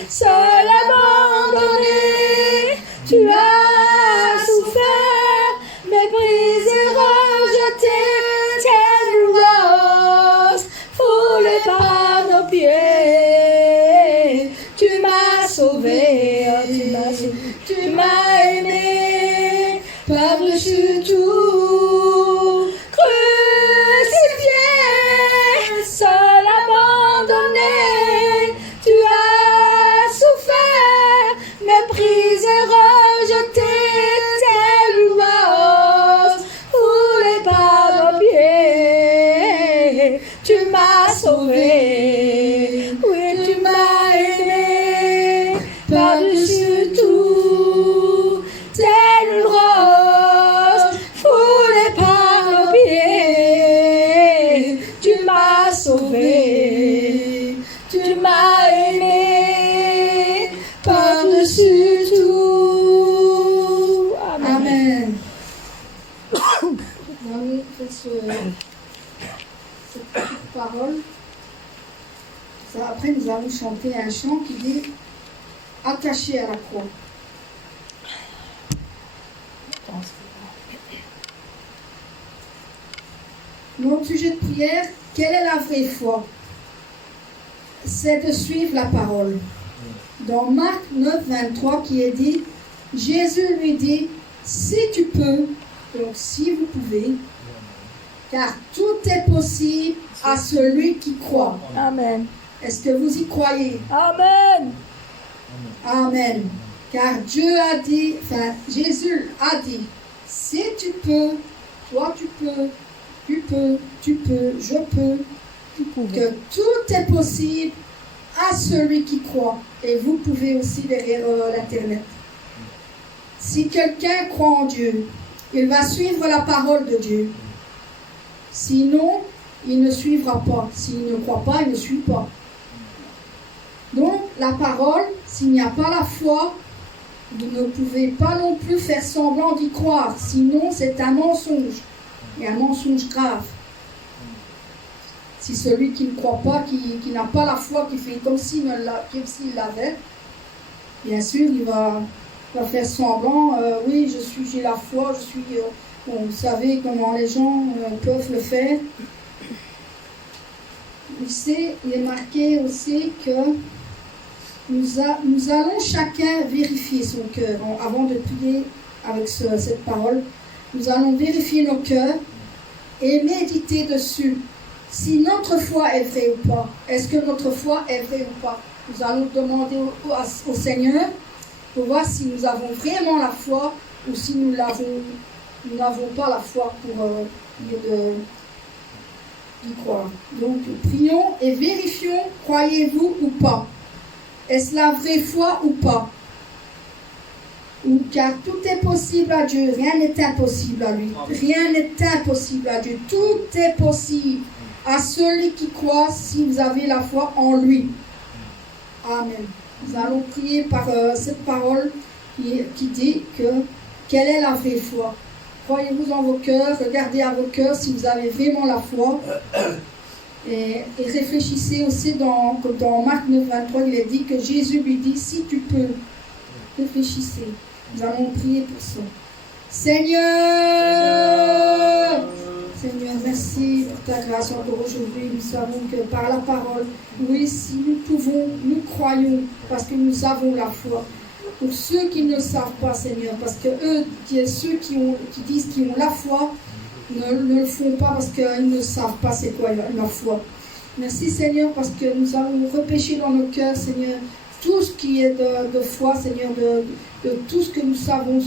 seul abandonné, tu as souffert, méprisé, rejeté, telle une rose, foulé par nos pieds. Tu m'as sauvé, tu m'as aimé, par-dessus tout. Crucifié, seul abandonné, tu as souffert, méprisé, rejeté, tel une rose, foulé par nos pieds. Tu m'as sauvé, oui, tu m'as aimé, par-dessus tout, telle une rose, foulée par nos pieds. Tu m'as sauvé, tu m'as aimé, par-dessus tout. Amen. Nous allons faire cette petite parole. Après, nous allons chanter un chant qui dit « Attaché à la croix ». Notre sujet de prière, quelle est la vraie foi? C'est de suivre la parole. Dans Marc 9, 23, qui est dit, Jésus lui dit, si tu peux, Donc, si vous pouvez, car tout est possible à celui qui croit. Amen. Est-ce que vous y croyez? Amen. Amen. Car Dieu a dit, enfin, Jésus a dit, si tu peux, toi tu peux, je peux, que tout est possible à celui qui croit. Et vous pouvez aussi derrière l'Internet. Si quelqu'un croit en Dieu, il va suivre la parole de Dieu. Sinon, il ne suivra pas. S'il ne croit pas, il ne suit pas. Donc, la parole, s'il n'y a pas la foi, vous ne pouvez pas non plus faire semblant d'y croire. Sinon, c'est un mensonge. Et un mensonge grave. Si celui qui ne croit pas, qui n'a pas la foi, qui fait comme s'il l'avait, bien sûr, il va faire semblant, oui, j'ai la foi, bon, vous savez comment les gens peuvent le faire. Ici, il est marqué aussi que nous allons chacun vérifier son cœur. Avant de prier avec cette parole, nous allons vérifier nos cœurs et méditer dessus. Si notre foi est vraie ou pas. Est-ce que notre foi est vraie ou pas? Nous allons demander au Seigneur pour voir si nous avons vraiment la foi ou si nous n'avons pas la foi pour d'y croire. Donc, prions et vérifions, croyez-vous ou pas? Est-ce la vraie foi ou pas? Car tout est possible à Dieu, rien n'est impossible à lui. Rien n'est impossible à Dieu. Tout est possible à celui qui croit si vous avez la foi en lui. Amen. Nous allons prier par cette parole qui dit quelle est la vraie foi. Croyez-vous en vos cœurs, regardez à vos cœurs si vous avez vraiment la foi. Et réfléchissez aussi comme dans Marc 9, 23, il est dit que Jésus lui dit, si tu peux, réfléchissez. Nous allons prier pour ça. Seigneur, merci pour ta grâce encore aujourd'hui. Nous savons que par la parole, oui, si nous pouvons, nous croyons, parce que nous avons la foi. Pour ceux qui ne le savent pas, Seigneur, parce que ceux qui disent qu'ils ont la foi, ne le font pas parce qu'ils ne savent pas c'est quoi la foi. Merci, Seigneur, parce que nous avons repêché dans nos cœurs, Seigneur, tout ce qui est de foi, Seigneur, de tout ce que nous savons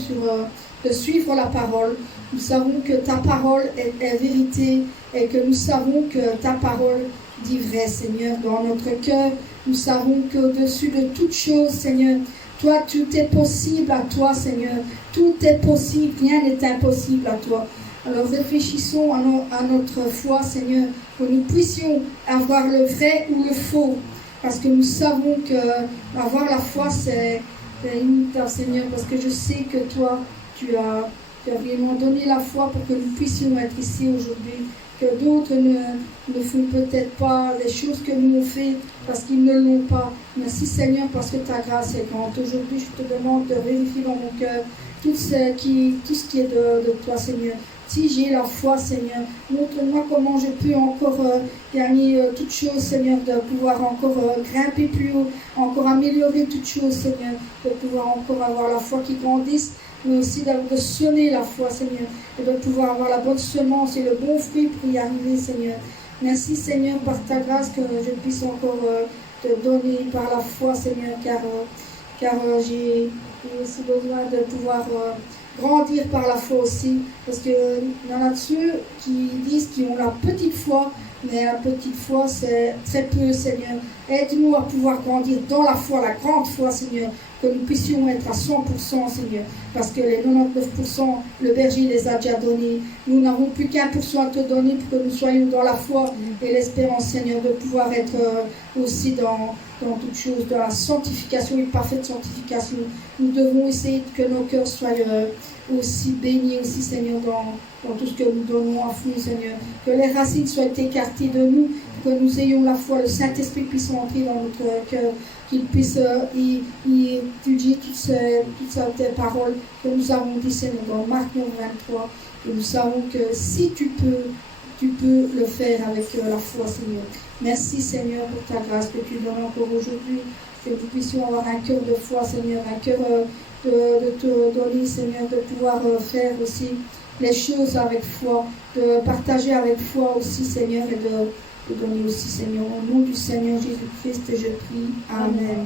de suivre la parole. Nous savons que ta parole est vérité et que nous savons que ta parole dit vrai, Seigneur, dans notre cœur. Nous savons qu'au-dessus de toutes choses, Seigneur, toi, tout est possible à toi, Seigneur. Tout est possible, rien n'est impossible à toi. Alors réfléchissons à notre foi, Seigneur, que nous puissions avoir le vrai ou le faux. Parce que nous savons qu'avoir la foi, c'est inévitable, Seigneur, parce que je sais que toi, tu as vraiment donné la foi pour que nous puissions être ici aujourd'hui. Que d'autres ne font peut-être pas les choses que nous avons fait parce qu'ils ne l'ont pas. Merci, Seigneur, parce que ta grâce est grande. Aujourd'hui, je te demande de vérifier dans mon cœur tout ce qui est de toi, Seigneur. Si j'ai la foi, Seigneur, montre-moi comment je peux encore gagner toutes choses, Seigneur, de pouvoir encore grimper plus haut, encore améliorer toutes choses, Seigneur, de pouvoir encore avoir la foi qui grandisse, mais aussi de semer la foi, Seigneur, et de pouvoir avoir la bonne semence et le bon fruit pour y arriver, Seigneur. Merci, Seigneur, par ta grâce que je puisse encore te donner par la foi, Seigneur, car j'ai aussi besoin de pouvoir grandir par la foi aussi, parce qu'il y en a ceux qui disent qu'ils ont la petite foi, mais la petite foi c'est très peu, Seigneur. Aide-nous à pouvoir grandir dans la foi, la grande foi, Seigneur, que nous puissions être à 100%, Seigneur, parce que les 99%, le berger les a déjà donnés. Nous n'avons plus qu'1% à te donner pour que nous soyons dans la foi et l'espérance, Seigneur, de pouvoir être aussi dans toutes choses, dans la sanctification, une parfaite sanctification. Nous devons essayer que nos cœurs soient aussi bénis, aussi, Seigneur, dans tout ce que nous donnons à fond, Seigneur. Que les racines soient écartées de nous, que nous ayons la foi, le Saint-Esprit puisse entrer dans notre cœur, qu'il puisse étudier toutes ces paroles que nous avons dit, Seigneur, dans Marc 9, 23. Et nous savons que si tu peux le faire avec la foi, Seigneur. Merci, Seigneur, pour ta grâce que tu donnes encore aujourd'hui, que nous puissions avoir un cœur de foi, Seigneur, un cœur de te donner, Seigneur, de pouvoir faire aussi les choses avec foi, de partager avec foi aussi, Seigneur, et de donner aussi, Seigneur. Au nom du Seigneur Jésus-Christ, je prie. Amen.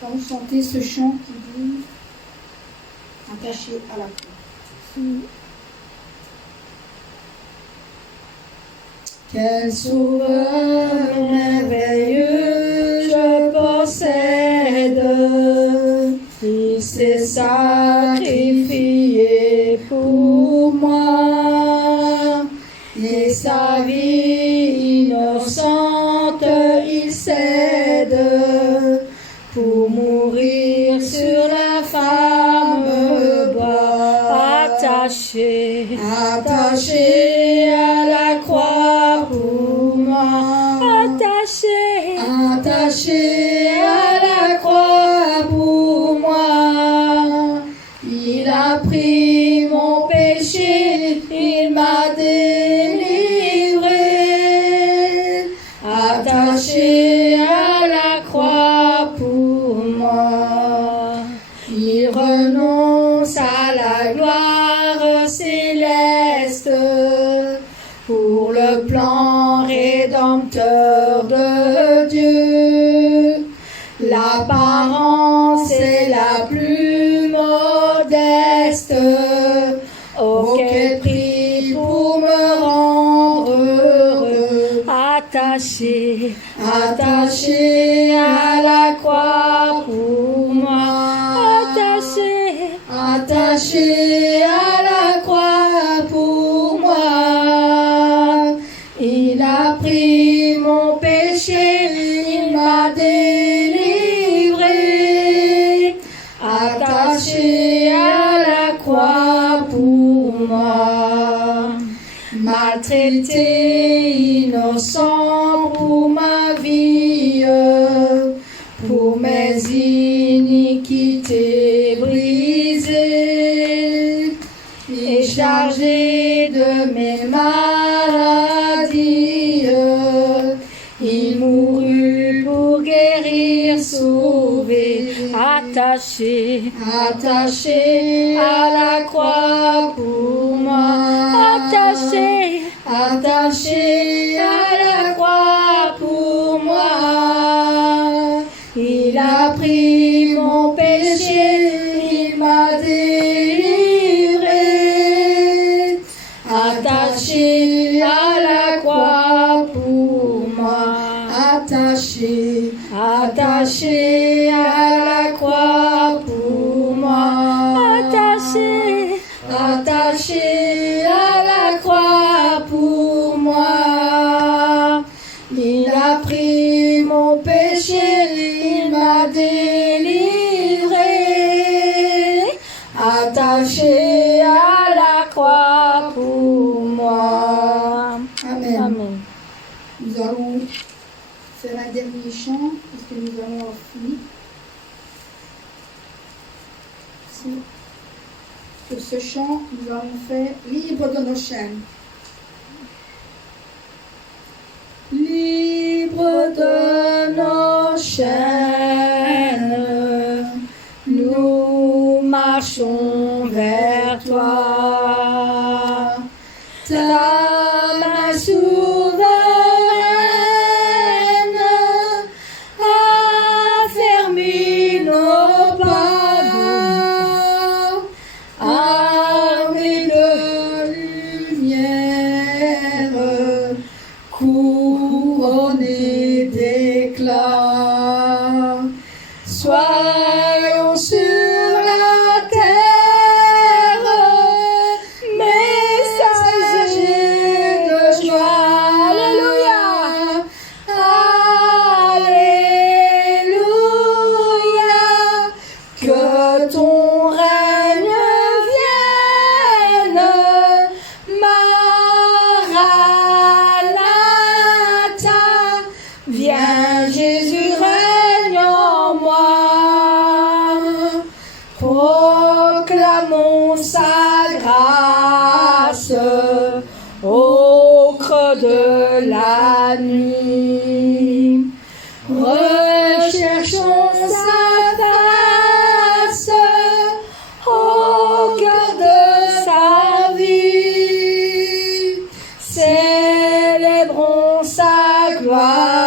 Nous allons chanter ce chant qui dit attaché à la croix. Quel sauveur merveilleux je possède, il s'est sacrifié pour moi, et sa vie innocente il cède pour mourir sur l'infâme bois, attaché à la croix pour moi, attaché à la croix pour moi. Il a pris mon péché, il m'a délivré, attaché à la croix pour moi. Il renonce à la gloire céleste pour le plan rédempteur de Dieu. L'apparence est la plus modeste, auquel prix pour me rendre heureux. Attaché à la croix pour moi, attaché à la croix pour moi. Il a pris mon péché, il m'a délivré, attaché à la croix pour moi. Maltraité, innocent pour ma vie, pour mes iniquités brisées, et chargé de mes maladies, il mourut pour guérir, sauver, attaché à la croix pour moi, attaché à la croix pour moi. Il a pris mon péché, il m'a délivré, attaché à la croix pour moi, attaché à la croix pour moi, attaché à la croix pour moi. Il a pris mon péché, il m'a délivré, attaché à la croix pour moi. Amen. Amen. Nous allons faire un dernier chant, puisque nous allons avoir fini. Sur ce chant, nous allons faire libre de nos chaînes. Libre de nos chaînes, nous marchons vers toi. Ta main souveraine affermit nos pas, armés de lumière, couronnés d'éclat. Soyons sur la terre, messagers de joie. Alléluia, alléluia, que ton règne vienne, Maranatha, viens Jésus, règne en moi. Proclamons sa grâce au creux de la nuit. Recherchons sa face au cœur de sa gloire.